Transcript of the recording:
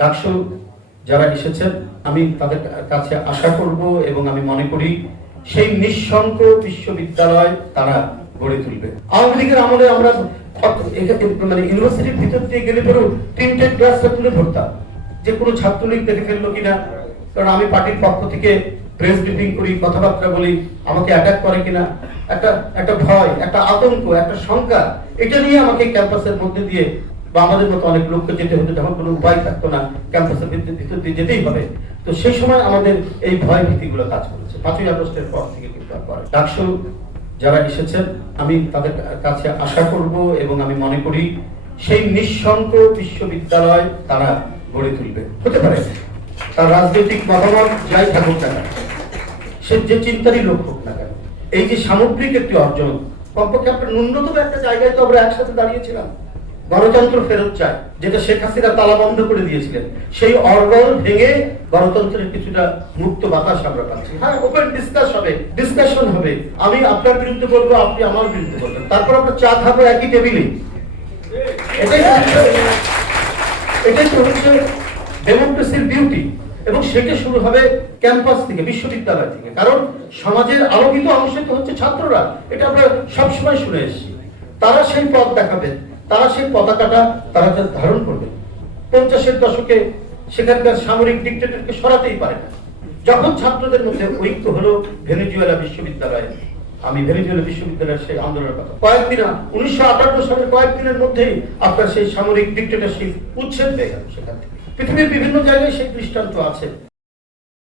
ডাকসু যারা এসেছেন আমি তাদের কাছে আশা করব এবং আমি মনে করি সেই নিঃশঙ্ক বিশ্ববিদ্যালয় তারা গড়ে তুলবে। আওয়ামী লীগের আমলে আমরা মানে ইউনিভার্সিটির ভিতর দিয়ে গেলে পরেও তিনটে ক্লাসটা তুলে ধরতাম যে কোনো ছাত্রলীগ দেখে ফেললো কিনা, কারণ আমি পার্টির পক্ষ থেকে প্রেস ব্রিফিং করি, কথাবার্তা বলি, আমাকে অ্যাটাক করে কিনা, একটা ভয়, একটা আতঙ্ক, একটা শঙ্কা, এটা নিয়ে আমাকে ক্যাম্পাসের মধ্যে দিয়ে বা আমাদের মতো অনেক লোককে যেতে হতো, যখন কোনো উপায় থাকতো না, ক্যাম্পাসের ভিতর দিয়ে যেতেই হবে। তো সেই সময় আমাদের এই ভয় ভীতিগুলো কাজ করেছে। 5ই আগস্টের পর থেকে কিন্তু আর করে। ডাকসু যারা এসেছেন আমি তাদের কাছে আশা করব এবং আমি মনে করি সেই নিঃশঙ্ক বিশ্ববিদ্যালয় তারা গড়ে তুলবে। হতে পারে তার রাজনৈতিক মতামত যাই থাকুক না কেন, সে যে চিন্তারই লোক হোক না কেন, এই যে সামগ্রিক একটি অর্জন, কমপক্ষে আপনার ন্যূনতম একটা জায়গায় তো আমরা একসাথে দাঁড়িয়েছিলাম। গণতন্ত্র ফেরত চায়, যেটা শেখ হাসিনা তালা বন্ধ করে দিয়েছিলেন, সেই অর্গল ভেঙে গণতন্ত্রের কিছুটা মুক্ত বাতাস আমরা পাচ্ছি। হ্যাঁ, ওপেন ডিসকাশন হবে, আমি আপনার বিরুদ্ধে বলবো, আপনি আমার বিরুদ্ধে বলবেন, তারপর আমরা চা খাবো একই টেবিলে। এটাই তো হচ্ছে ডেমোক্রেসির বিউটি। এবং সেটা শুরু হবে ক্যাম্পাস থেকে, বিশ্ববিদ্যালয় থেকে, কারণ সমাজের আলোকিত অংশ তো হচ্ছে ছাত্ররা। এটা আমরা সবসময় শুনে এসেছি। তারা সেই পথ দেখাবে, তারা সেই পতাকাটা তারা ধারণ করবে। 50-এর দশকে সেখানকার সামরিক ডিক্টেটরকে সরাতেই পারে না। যখন ছাত্রদের মধ্যে ঐক্য হলো ভেনেজুয়েলা বিশ্ববিদ্যালয়ে, আমি ভেনেজুয়েলা বিশ্ববিদ্যালয়ের সেই আন্দোলনের কথা, কয়েকদিন 1958 সালের কয়েকদিনের মধ্যেই আপনার সেই সামরিক ডিক্টেটরশিপ উচ্ছেদ হয়ে গেল সেখান থেকে। পৃথিবীর বিভিন্ন জায়গায় সেই দৃষ্টান্ত আছে।